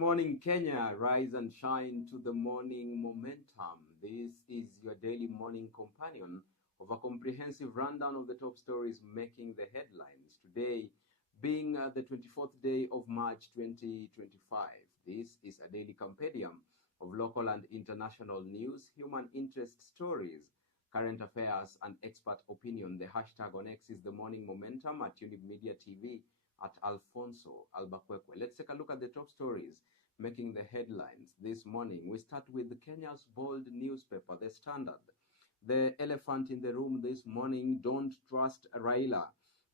morning, Kenya. Rise and shine to the morning momentum. This is your daily morning companion of a comprehensive rundown of the top stories making the headlines. Today, being the 24th day of March 2025. This is a daily compendium of local and international news, human interest stories, current affairs, and expert opinion. The hashtag on X is the morning momentum at Younib Media TV at Alphonce Albakwekwe. Let's take a look at the top stories making the headlines this morning. We start with Kenya's bold newspaper, The Standard. The elephant in the room this morning: don't trust Raila.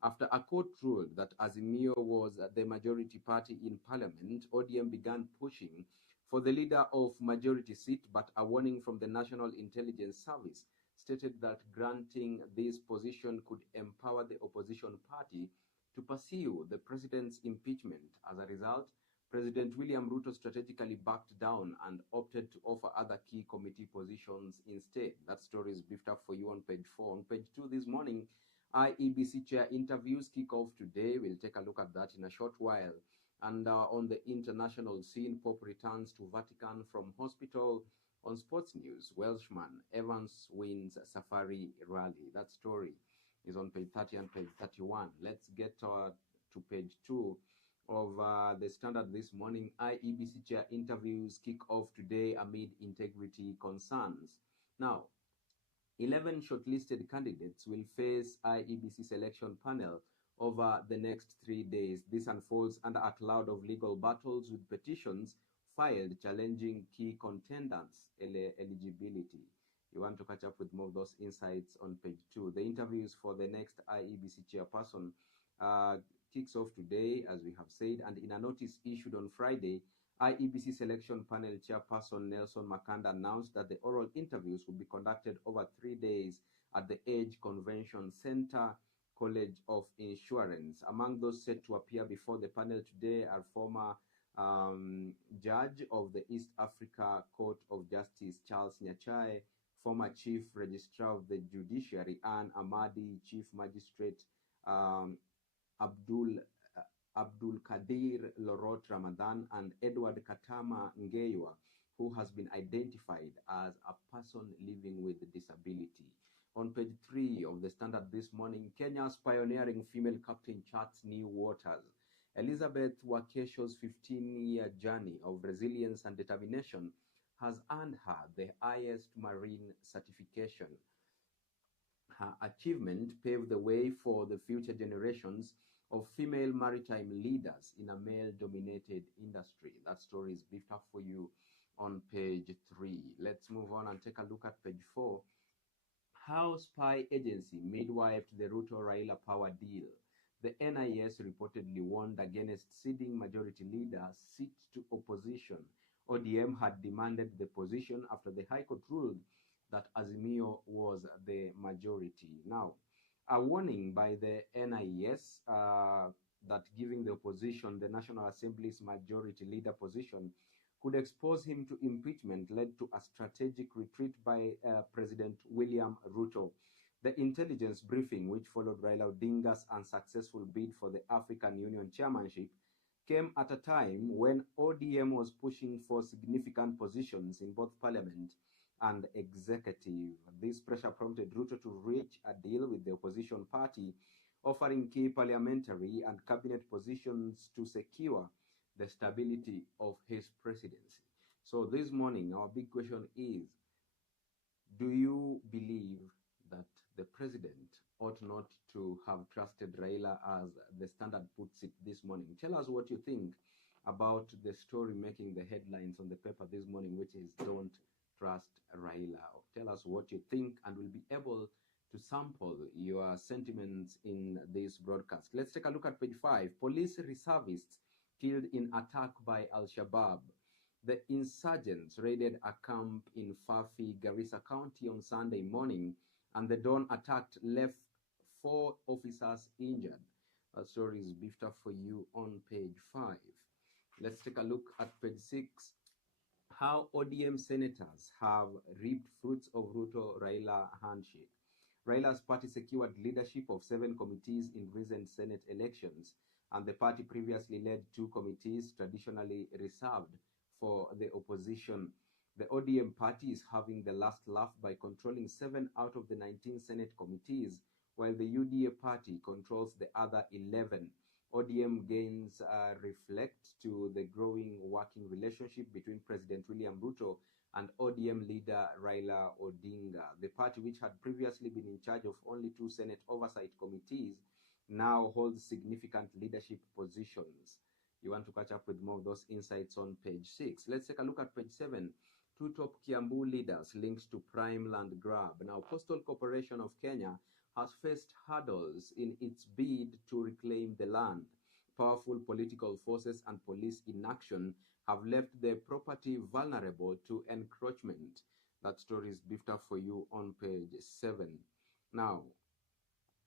After a court ruled that Azimio was the majority party in parliament, ODM began pushing for the leader of majority seat, but a warning from the National Intelligence Service stated that granting this position could empower the opposition party to pursue the president's impeachment. As a result, President William Ruto strategically backed down and opted to offer other key committee positions instead. That story is beefed up for you on page 4. On page 2 this morning, IEBC chair interviews kick off today. We'll take a look at that in a short while. And on the international scene, Pope returns to Vatican from hospital. On sports news, Welshman Evans wins Safari Rally. That story is on page 30 and page 31. Let's get to page 2 of the Standard this morning. IEBC chair interviews kick off today amid integrity concerns. Now, 11 shortlisted candidates will face IEBC selection panel over the next 3 days. This unfolds under a cloud of legal battles with petitions filed challenging key contenders' eligibility. You want to catch up with more of those insights on page 2. The interviews for the next IEBC chairperson kicks off today, as we have said, and in a notice issued on Friday, IEBC selection panel chairperson Nelson Makanda announced that the oral interviews will be conducted over 3 days at the Age Convention Center, College of Insurance. Among those set to appear before the panel today are former judge of the East Africa Court of Justice Charles Nyachae, former Chief Registrar of the Judiciary Anne Amadi, Chief Magistrate Abdul Kadir Lorot Ramadan, and Edward Katama Ngeywa, who has been identified as a person living with disability. On page 3 of the Standard this morning, Kenya's pioneering female captain charts new waters. Elizabeth Wakesho's 15-year journey of resilience and determination has earned her the highest marine certification. Her achievement paved the way for the future generations of female maritime leaders in a male-dominated industry. That story is beefed up for you on page 3. Let's move on and take a look at page 4. How spy agency midwifed the Ruto-Raila power deal. The NIS reportedly warned against ceding majority leader seat to opposition. ODM had demanded the position after the High Court ruled that Azimio was the majority. Now, a warning by the NIS that giving the opposition the National Assembly's majority leader position could expose him to impeachment led to a strategic retreat by President William Ruto. The intelligence briefing, which followed Raila Odinga's unsuccessful bid for the African Union chairmanship, came at a time when ODM was pushing for significant positions in both parliament and executive. This pressure prompted Ruto to reach a deal with the opposition party, offering key parliamentary and cabinet positions to secure the stability of his presidency. So this morning, our big question is, do you believe that the president ought not to have trusted Raila, as the Standard puts it this morning? Tell us what you think about the story making the headlines on the paper this morning, which is "Don't Trust Raila." Tell us what you think, and we'll be able to sample your sentiments in this broadcast. Let's take a look at page 5. Police reservists killed in attack by Al-Shabaab. The insurgents raided a camp in Fafi, Garissa County on Sunday morning, and the dawn attack left 4 officers injured. That story is beefed up for you on page 5. Let's take a look at page 6. How ODM senators have reaped fruits of Ruto-Raila handshake. Raila's party secured leadership of 7 committees in recent Senate elections. And the party previously led two committees traditionally reserved for the opposition. The ODM party is having the last laugh by controlling 7 out of the 19 Senate committees, while the UDA party controls the other 11. ODM gains reflect to the growing working relationship between President William Ruto and ODM leader Raila Odinga. The party, which had previously been in charge of only 2 Senate oversight committees, now holds significant leadership positions. You want to catch up with more of those insights on page 6. Let's take a look at page 7. 2 top Kiambu leaders linked to prime land grab. Now, Postal Corporation of Kenya has faced hurdles in its bid to reclaim the land. Powerful political forces and police inaction have left the property vulnerable to encroachment. That story is beefed up for you on page 7. Now,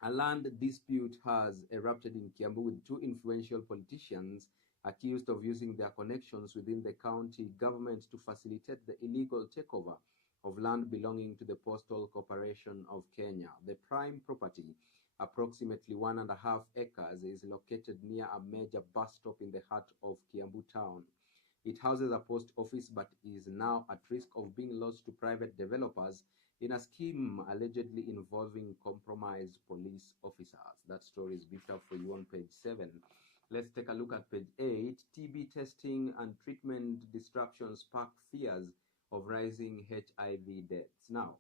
a land dispute has erupted in Kiambu with 2 influential politicians accused of using their connections within the county government to facilitate the illegal takeover of land belonging to the Postal Corporation of Kenya. The prime property, approximately 1.5 acres, is located near a major bus stop in the heart of Kiambu town. It houses a post office but is now at risk of being lost to private developers in a scheme allegedly involving compromised police officers. That story is beefed up for you on page 7. Let's take a look at page 8. TB testing and treatment disruptions spark fears of rising HIV deaths. Now,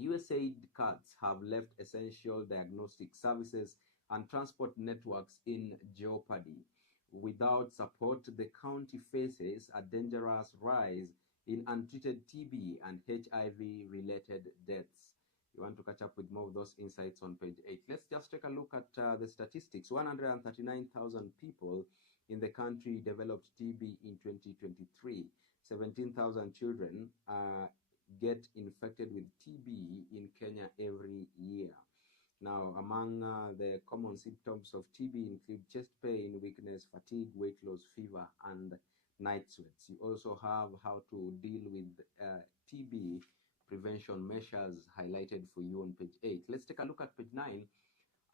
USAID cuts have left essential diagnostic services and transport networks in jeopardy. Without support, the county faces a dangerous rise in untreated TB and HIV-related deaths. You want to catch up with more of those insights on page 8. Let's just take a look at the statistics. 139,000 people in the country developed TB in 2023. 17,000 children get infected with TB in Kenya every year. Now, among the common symptoms of TB include chest pain, weakness, fatigue, weight loss, fever, and night sweats. You also have how to deal with TB prevention measures highlighted for you on page 8. Let's take a look at page 9.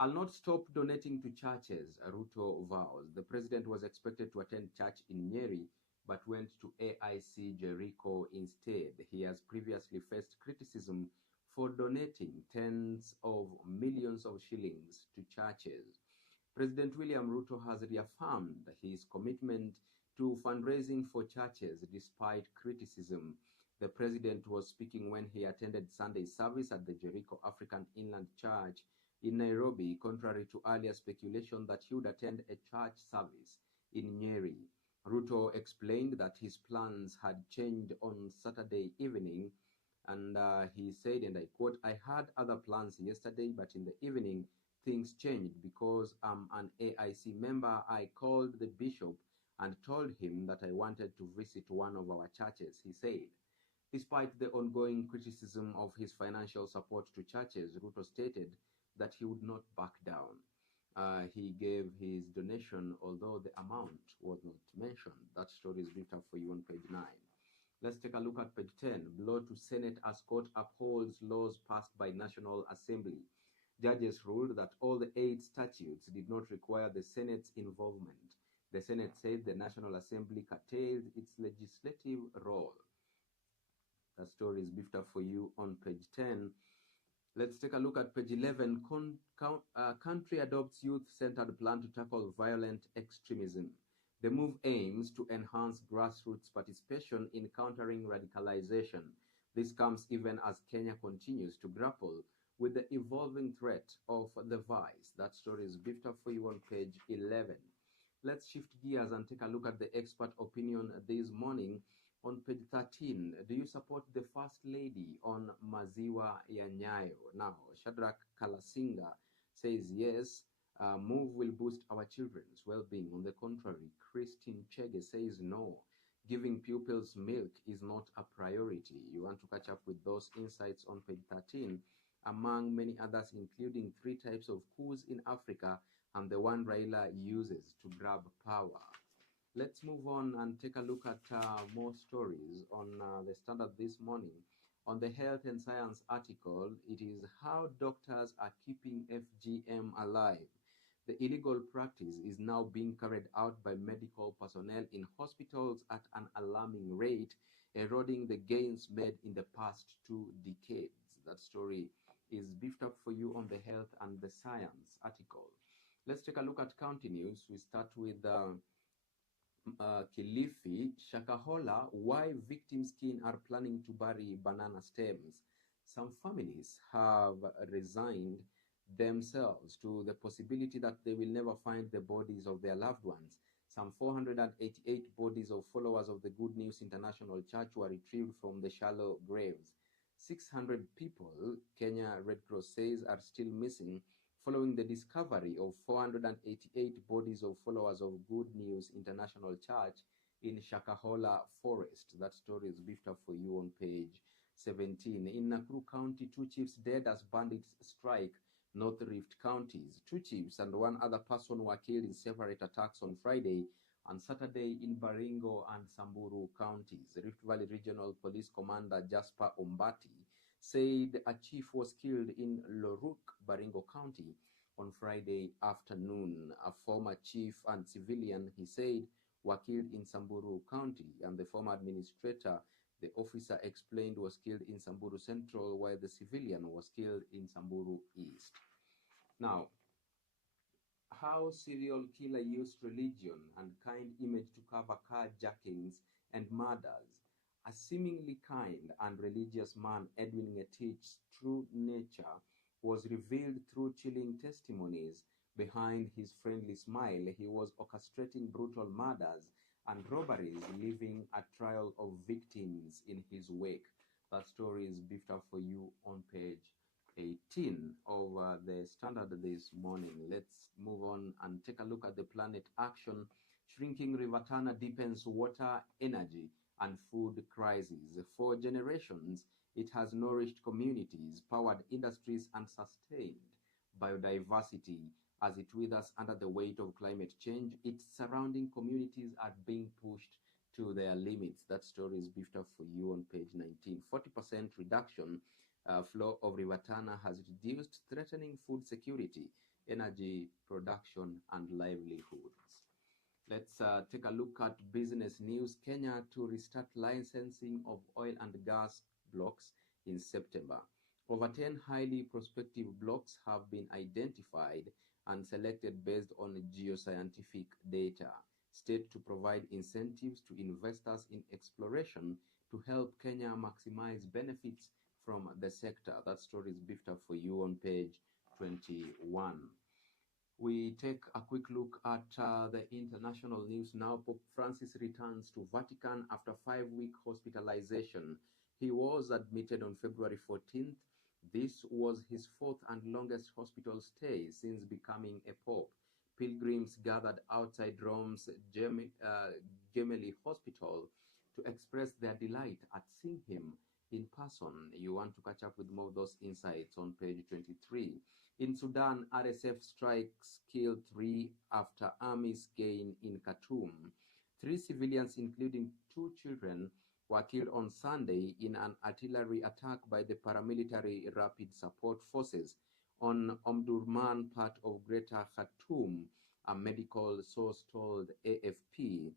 I'll not stop donating to churches, Ruto vows. The president was expected to attend church in Nyeri, but went to AIC Jericho instead. He has previously faced criticism for donating tens of millions of shillings to churches. President William Ruto has reaffirmed his commitment to fundraising for churches despite criticism. The president was speaking when he attended Sunday service at the Jericho African Inland Church in Nairobi, contrary to earlier speculation that he would attend a church service in Nyeri. Ruto explained that his plans had changed on Saturday evening, and he said, and I quote, "I had other plans yesterday, but in the evening things changed because I'm an AIC member. I called the bishop and told him that I wanted to visit one of our churches," he said. Despite the ongoing criticism of his financial support to churches, Ruto stated that he would not back down. He gave his donation, although the amount was not mentioned. That story is written up for you on page 9. Let's take a look at page 10. Blow to Senate as court upholds laws passed by National Assembly. Judges ruled that all the 8 statutes did not require the Senate's involvement. The Senate said the National Assembly curtailed its legislative role. That story is beefed up for you on page 10. Let's take a look at page 11. Country adopts youth-centered plan to tackle violent extremism. The move aims to enhance grassroots participation in countering radicalization. This comes even as Kenya continues to grapple with the evolving threat of the vice. That story is beefed up for you on page 11. Let's shift gears and take a look at the expert opinion this morning. On page 13, do you support the First Lady on Maziwa ya Nyayo? Now, Shadrach Kalasinga says yes, move will boost our children's well-being. On the contrary, Christine Chege says no, giving pupils milk is not a priority. You want to catch up with those insights on page 13, among many others, including 3 types of coups in Africa and the one Raila uses to grab power. Let's move on and take a look at more stories on the Standard this morning. On the Health and Science article, it is how doctors are keeping FGM alive. The illegal practice is now being carried out by medical personnel in hospitals at an alarming rate, eroding the gains made in the past 2 decades. That story is beefed up for you on the Health and the Science article. Let's take a look at county news. We start with Kilifi, Shakahola, why victims' kin are planning to bury banana stems. Some families have resigned themselves to the possibility that they will never find the bodies of their loved ones. Some 488 bodies of followers of the Good News International Church were retrieved from the shallow graves. 600 people, Kenya Red Cross says, are still missing following the discovery of 488 bodies of followers of Good News International Church in Shakahola Forest. That story is beefed up for you on page 17. In Nakuru County, 2 chiefs dead as bandits strike North Rift counties. 2 chiefs and 1 other person were killed in separate attacks on Friday and Saturday in Baringo and Samburu counties. Rift Valley Regional Police Commander Jasper Ombati said a chief was killed in Loruk, Baringo County on Friday afternoon. A former chief and civilian, he said, were killed in Samburu County, and the former administrator, the officer explained, was killed in Samburu Central, while the civilian was killed in Samburu East. Now, how serial killer used religion and kind image to cover carjackings and murders. A seemingly kind and religious man, Edwin Ngetich's true nature was revealed through chilling testimonies. Behind his friendly smile, he was orchestrating brutal murders and robberies, leaving a trail of victims in his wake. That story is beefed up for you on page 18 of the Standard this morning. Let's move on and take a look at the Planet Action. Shrinking River Tana deepens water, energy, and food crises. For generations, it has nourished communities, powered industries, and sustained biodiversity. As it withers under the weight of climate change, its surrounding communities are being pushed to their limits. That story is beefed up for you on page 19. 40% reduction flow of River Tana has reduced, threatening food security, energy production, and livelihoods. Let's take a look at business news. Kenya to restart licensing of oil and gas blocks in September. Over 10 highly prospective blocks have been identified and selected based on geoscientific data, set to provide incentives to investors in exploration to help Kenya maximize benefits from the sector. That story is beefed up for you on page 21. We take a quick look at the international news now. Pope Francis returns to Vatican after 5-week hospitalization. He was admitted on February 14th. This was his 4th and longest hospital stay since becoming a pope. Pilgrims gathered outside Rome's Gemelli Hospital to express their delight at seeing him in person. You want to catch up with more of those insights on page 23. In Sudan, RSF strikes killed 3 after army's gain in Khartoum. 3 civilians, including 2 children, were killed on Sunday in an artillery attack by the paramilitary Rapid Support Forces on Omdurman, part of Greater Khartoum, a medical source told AFP.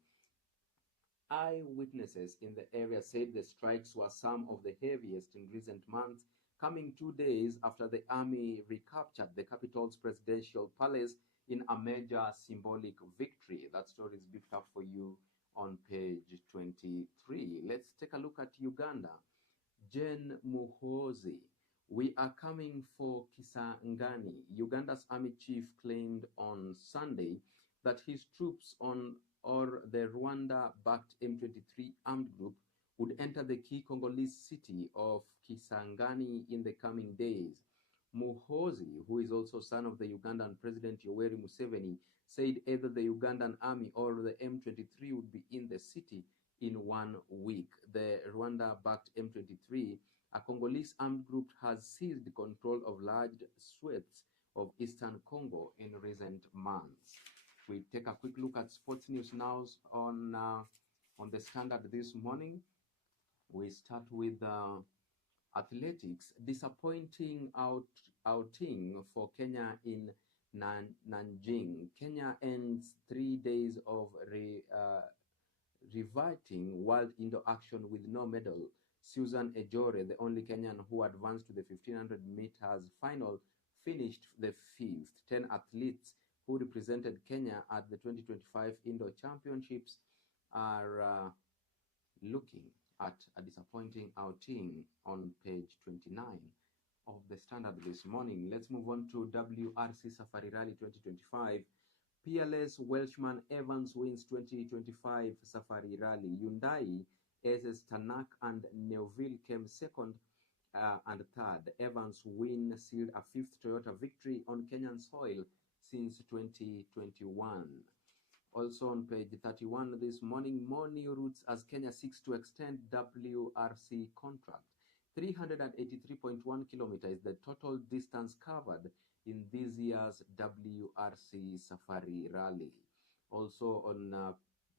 Eyewitnesses in the area said the strikes were some of the heaviest in recent months, coming 2 days after the army recaptured the capital's presidential palace in a major symbolic victory. That story is beefed up for you on page 23. Let's take a look at Uganda. Jen Muhoozi, we are coming for Kisangani. Uganda's army chief claimed on Sunday that his troops or the Rwanda-backed M23 armed group would enter the key Congolese city of Kisangani in the coming days. Muhoozi, who is also son of the Ugandan President Yoweri Museveni, said either the Ugandan army or the M23 would be in the city in 1 week. The Rwanda-backed M23, a Congolese armed group, has seized control of large swathes of eastern Congo in recent months. We take a quick look at sports news now on the Standard this morning. We start with athletics. Disappointing outing for Kenya in Nanjing. Kenya ends 3 days of reverting world indoor action with no medal. Susan Ejore, the only Kenyan who advanced to the 1500 meters final, finished the fifth. 10 athletes who represented Kenya at the 2025 Indoor Championships are looking at a disappointing outing on page 29 of the Standard this morning. Let's move on to WRC Safari Rally 2025. PLS Welshman Evans wins 2025 Safari Rally. Hyundai aces Tanak and Neuville came second and third. Evans' win sealed a fifth Toyota victory on Kenyan soil since 2021. Also on page 31 this morning, more new routes as Kenya seeks to extend WRC contract. 383.1 kilometers, the total distance covered in this year's WRC Safari Rally. Also on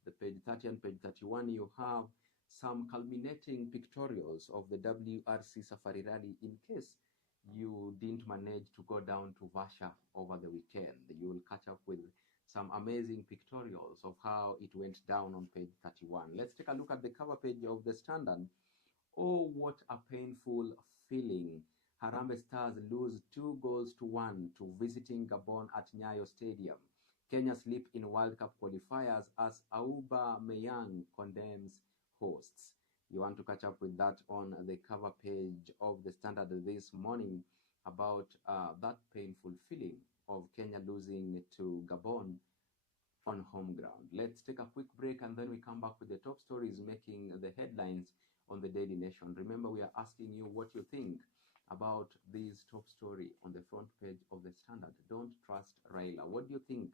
the page 30 and page 31, you have some culminating pictorials of the WRC Safari Rally in case you didn't manage to go down to Vasha over the weekend. You will catch up with some amazing pictorials of how it went down on page 31. Let's take a look at the cover page of the Standard. Oh, what a painful feeling. Harambee Stars lose 2-1 to visiting Gabon at Nyayo Stadium. Kenya slip in World Cup qualifiers as Aubameyang condemns hosts. You want to catch up with that on the cover page of the Standard this morning about that painful feeling of Kenya losing to Gabon on home ground. Let's take a quick break and then we come back with the top stories making the headlines on the Daily Nation. Remember, we are asking you what you think about this top story on the front page of the Standard. Don't trust Raila. What do you think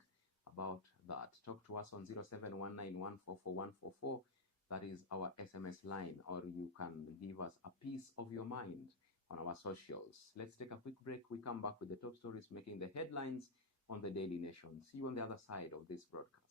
about that? Talk to us on 0719144144. That is our SMS line, or you can give us a piece of your mind on our socials. Let's take a quick break. We come back with the top stories making the headlines on the Daily Nation. See you on the other side of this broadcast.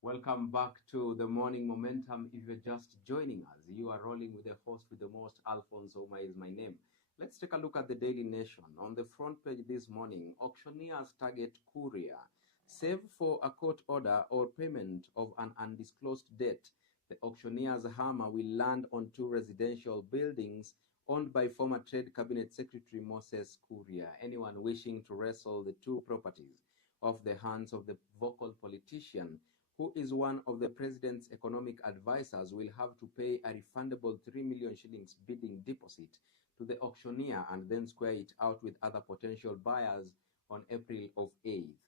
Welcome back to the Morning Momentum. If you're just joining us, you are rolling with the host with the most, Alphonce. Ouma is my name. Let's take a look at the Daily Nation. On the front page this morning, auctioneers target courier. Save for a court order or payment of an undisclosed debt. The auctioneer's hammer will land on 2 residential buildings owned by former Trade Cabinet Secretary Moses Kuria. Anyone wishing to wrestle the 2 properties off the hands of the vocal politician, who is one of the president's economic advisors, will have to pay a refundable 3 million shillings bidding deposit to the auctioneer and then square it out with other potential buyers on April of 8th.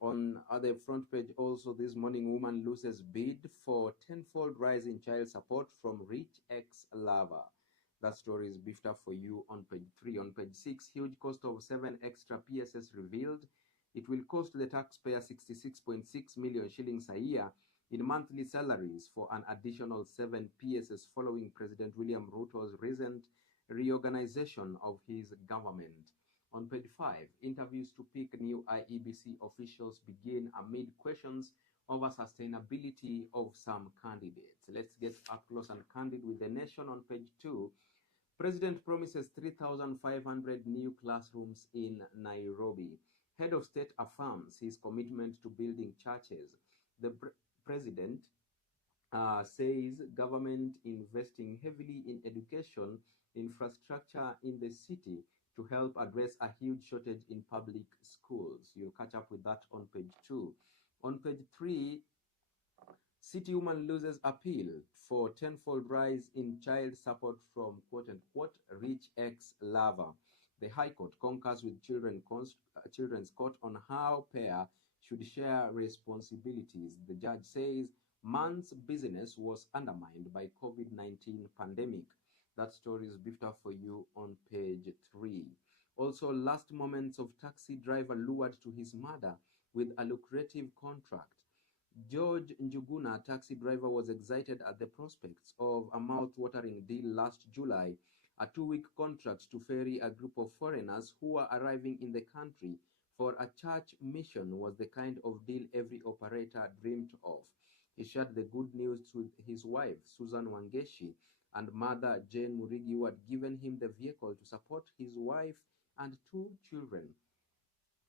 On the front page also this morning, woman loses bid for 10-fold rise in child support from rich ex-lover. That story is beefed up for you on page 3. On page 6, huge cost of 7 extra PSS revealed. It will cost the taxpayer 66.6 million shillings a year in monthly salaries for an additional 7 PSs following President William Ruto's recent reorganization of his government. On page 5, interviews to pick new IEBC officials begin amid questions over sustainability of some candidates. Let's get up close and candid with the nation on page 2. President promises 3,500 new classrooms in Nairobi. Head of state affirms his commitment to building churches. The president says government investing heavily in education infrastructure in the city to help address a huge shortage in public schools. You'll catch up with that on page 2. On page 3, city woman loses appeal for tenfold rise in child support from quote-unquote rich ex-lover. The High Court concurs with Children's Court on how pair should share responsibilities. The judge says man's business was undermined by COVID-19 pandemic. That story is beefed up for you on page 3. Also, last moments of taxi driver lured to his murder with a lucrative contract. George Njuguna, taxi driver, was excited at the prospects of a mouth-watering deal last July. A 2-week contract to ferry a group of foreigners who were arriving in the country for a church mission was the kind of deal every operator dreamed of. He shared the good news with his wife, Susan Wangeshi, and mother, Jane Murigi, who had given him the vehicle to support his wife and 2 children.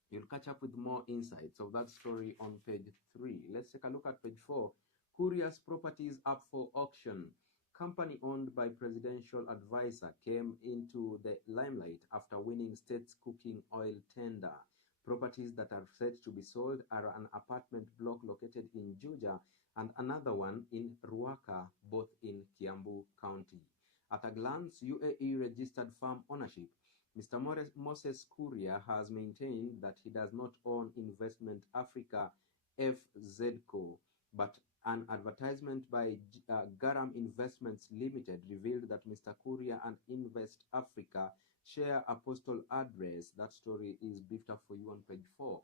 You'll catch up with more insights of that story on page 3. Let's take a look at page 4. Curious properties up for auction. Company owned by presidential advisor came into the limelight after winning state's cooking oil tender. Properties that are set to be sold are an apartment block located in Juja and another one in Ruaka, both in Kiambu County. At a glance, UAE registered farm ownership. Mr. Moses Kuria has maintained that he does not own Investment Africa FZCO, but an advertisement by Garam Investments Limited revealed that Mr. Kuria and Invest Africa share a postal address. That story is beefed up for you on page 4.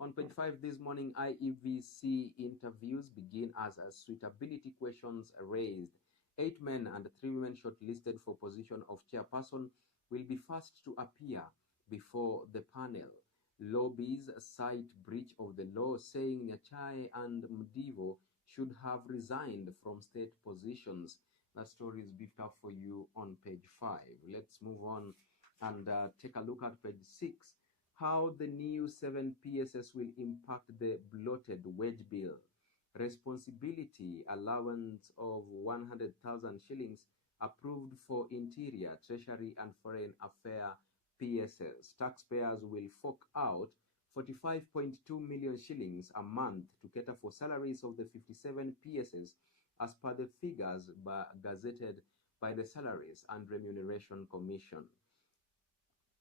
On page 5 this morning, IEBC interviews begin as suitability questions raised. 8 men and 3 women shortlisted for position of chairperson will be first to appear before the panel. Lobbies cite breach of the law, saying Nyachai and Mdivo should have resigned from state positions. That story is beefed up for you on page 5. Let's move on and take a look at page 6. How the new 7 PSS will impact the bloated wage bill. Responsibility allowance of 100,000 shillings approved for Interior, Treasury and Foreign Affairs PSS. Taxpayers will fork out 45.2 million shillings a month to cater for salaries of the 57 PSS as per the figures gazetted by the Salaries and Remuneration Commission.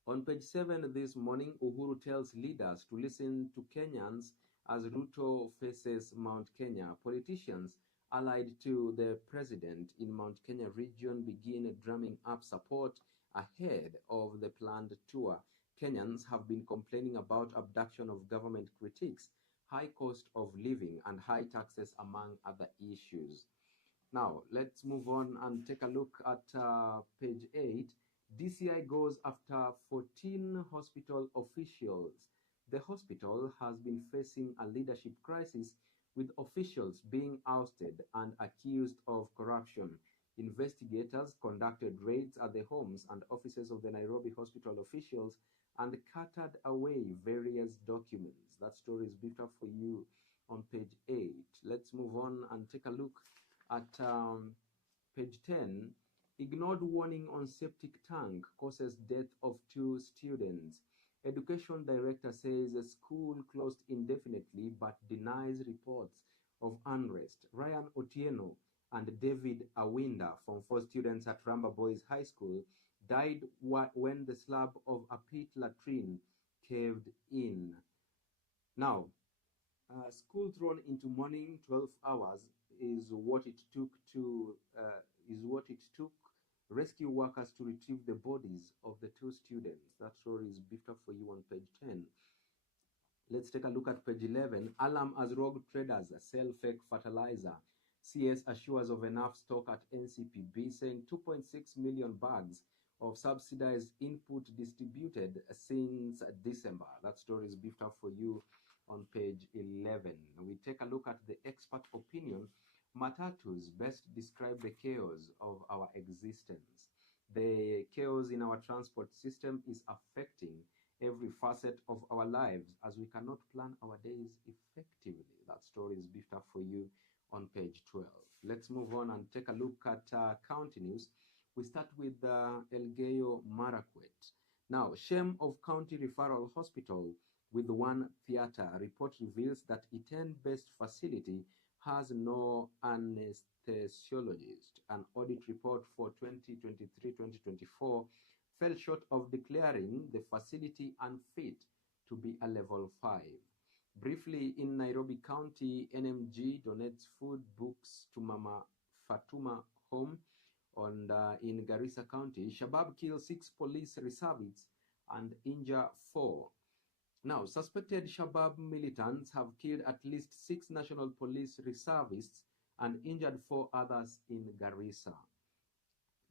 On page 7 this morning, Uhuru tells leaders to listen to Kenyans as Ruto faces Mount Kenya. Politicians allied to the president in Mount Kenya region begin drumming up support ahead of the planned tour. Kenyans have been complaining about abduction of government critics, high cost of living, and high taxes, among other issues. Now, let's move on and take a look at page 8. DCI goes after 14 hospital officials. The hospital has been facing a leadership crisis, with officials being ousted and accused of corruption. Investigators conducted raids at the homes and offices of the Nairobi hospital officials and carted away various documents. That story is beefed up for you on page 8. Let's move on and take a look at page 10. Ignored warning on septic tank causes death of 2 students. Education director says a school closed indefinitely but denies reports of unrest. Ryan Otieno and David Awinda, from 4 students at Ramba Boys High School, died when the slab of a pit latrine caved in. Now, school thrown into mourning, 12 hours is what it took rescue workers to retrieve the bodies of the 2 students. That story is beefed up for you on page 10. Let's take a look at page 11. Alarm as rogue traders sell fake fertilizer. CS assures of enough stock at NCPB, saying 2.6 million bags of subsidized input distributed since December. That story is beefed up for you on page 11. We take a look at the expert opinion. Matatus best describe the chaos of our existence. The chaos in our transport system is affecting every facet of our lives as we cannot plan our days effectively. That story is beefed up for you on page 12. Let's move on and take a look at county news. We start with Elgeyo Marakwet. Now, shame of county referral hospital with one theater. Report reveals that Iten-based facility has no anesthesiologist. An audit report for 2023-2024 fell short of declaring the facility unfit to be a level 5. Briefly, in Nairobi County, NMG donates food, books to Mama Fatuma home. And in Garissa County, Shabab kills 6 police reservists and injure 4. Now, suspected Shabab militants have killed at least 6 national police reservists and injured 4 others in Garissa.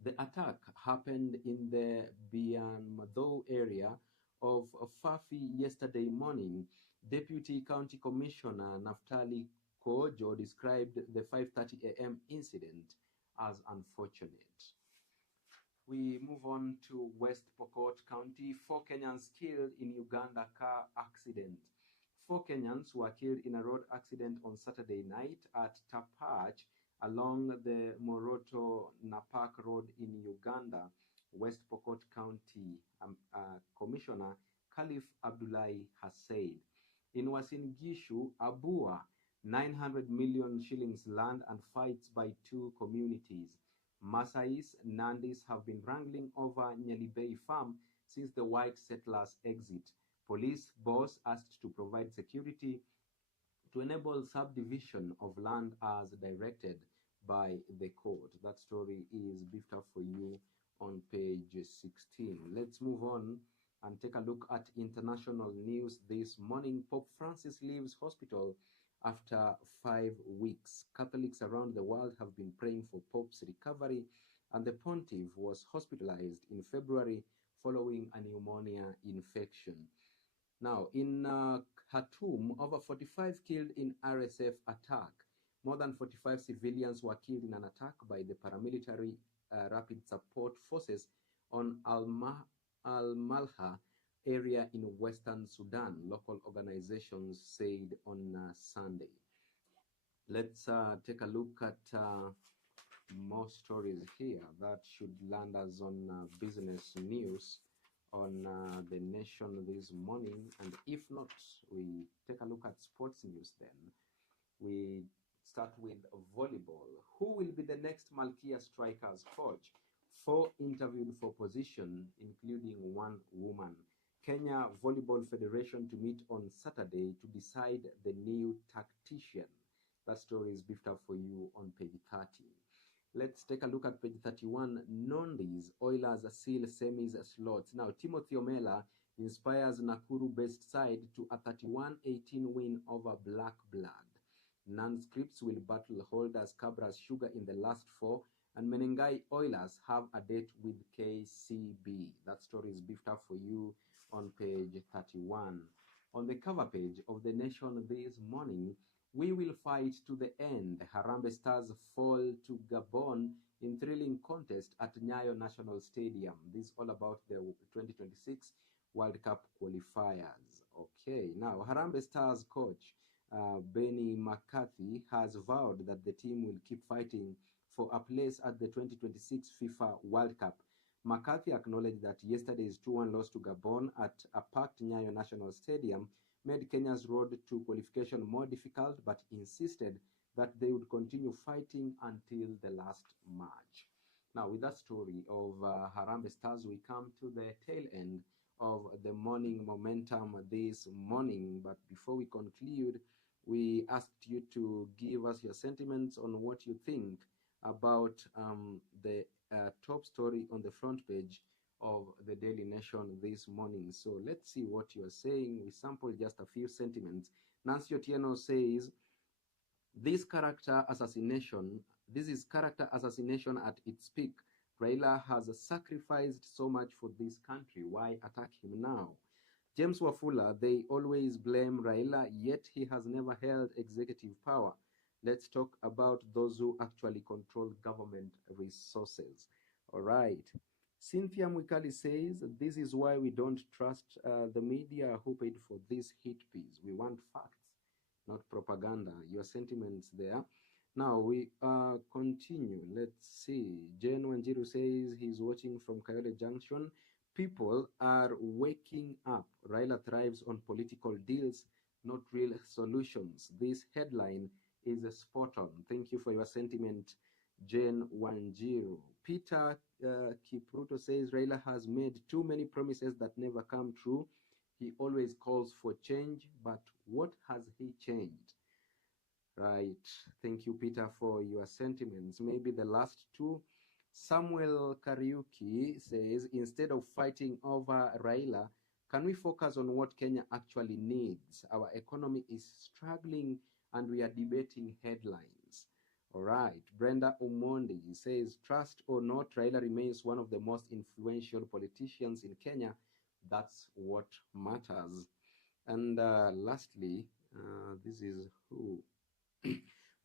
The attack happened in the Bianmado area of Fafi yesterday morning. Deputy County Commissioner Naftali Kojo described the 5:30 a.m. incident as unfortunate. We move on to West Pokot County. 4 Kenyans killed in Uganda car accident. 4 Kenyans were killed in a road accident on Saturday night at Tapach along the Moroto-Napak Road in Uganda. West Pokot County Commissioner Khalif Abdullahi has said. In Uasin Gishu, Abua, 900 million shillings land and fights by 2 communities. Masais, Nandis have been wrangling over Nyali Bay farm since the white settlers' exit. Police boss asked to provide security to enable subdivision of land as directed by the court. That story is beefed up for you on page 16. Let's move on and take a look at international news this morning. Pope Francis leaves hospital after 5 weeks. Catholics around the world have been praying for Pope's recovery, and the pontiff was hospitalized in February following a pneumonia infection. Now, in Khartoum, over 45 killed in RSF attack. More than 45 civilians were killed in an attack by the paramilitary Rapid Support Forces on Al-Malha area in Western Sudan, local organizations said on Sunday. Let's take a look at more stories here that should land us on business news on the nation this morning. And if not, we take a look at sports news then. We start with volleyball. Who will be the next Malkia Strikers coach? 4 interviewed for position, including 1 woman. Kenya Volleyball Federation to meet on Saturday to decide the new tactician. That story is beefed up for you on page 30. Let's take a look at page 31. Nondi's Oilers seal semis slots. Now, Timothy Omela inspires Nakuru-based side to a 31-18 win over Black Blood. Non-scripts will battle holders Cabra's Sugar in the last 4, and Menengai Oilers have a date with KCB. That story is beefed up for you on page 31. On the cover page of The Nation this morning, we will fight to the end. Harambee Stars fall to Gabon in thrilling contest at Nyayo National Stadium. This is all about the 2026 World Cup qualifiers. Okay, now Harambee Stars coach Benny McCarthy has vowed that the team will keep fighting for a place at the 2026 FIFA World Cup. McCarthy acknowledged that yesterday's 2-1 loss to Gabon at a packed Nyayo National Stadium made Kenya's road to qualification more difficult, but insisted that they would continue fighting until the last match. Now, with that story of Harambee Stars, we come to the tail end of the morning momentum this morning. But before we conclude, we asked you to give us your sentiments on what you think about the top story on the front page of the Daily Nation this morning. So let's see what you're saying. We sampled just a few sentiments. Nancy Otieno says, this is character assassination at its peak. Raila has sacrificed so much for this country. Why attack him now? James Wafula, they always blame Raila, yet he has never held executive power. Let's talk about those who actually control government resources. All right. Cynthia Mwikali says, this is why we don't trust the media who paid for this hit piece. We want facts, not propaganda. Your sentiments there. Now we continue. Let's see. Jane Wanjiru says he's watching from Kayole Junction. People are waking up. Raila thrives on political deals, not real solutions. This headline is spot on. Thank you for your sentiment, Jane Wanjiru. Peter Kipruto says Raila has made too many promises that never come true. He always calls for change, but what has he changed? Right. Thank you, Peter, for your sentiments. Maybe the last two. Samuel Kariuki says, instead of fighting over Raila, can we focus on what Kenya actually needs? Our economy is struggling and we are debating headlines. All right. Brenda Omondi says, trust or not, Raila remains one of the most influential politicians in Kenya. That's what matters. And lastly, this is who?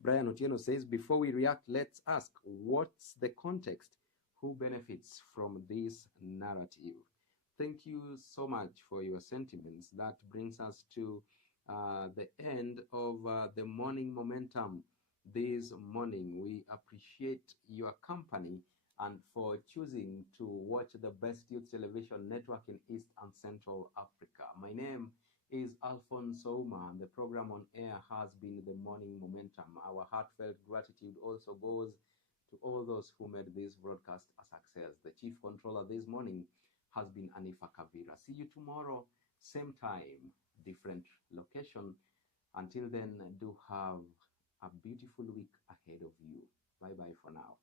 Brian Otieno says, before we react, let's ask, what's the context? Who benefits from this narrative? Thank you so much for your sentiments. That brings us to the end of the morning momentum this morning. We appreciate your company and for choosing to watch the best youth television network in East and Central Africa. My name is Alphonce Ouma, and the program on air has been the morning momentum. Our heartfelt gratitude also goes to all those who made this broadcast a success. The chief controller this morning has been Anifa Kavira. See you tomorrow, same time, different location. Until then, do have a beautiful week ahead of you. Bye-bye for now.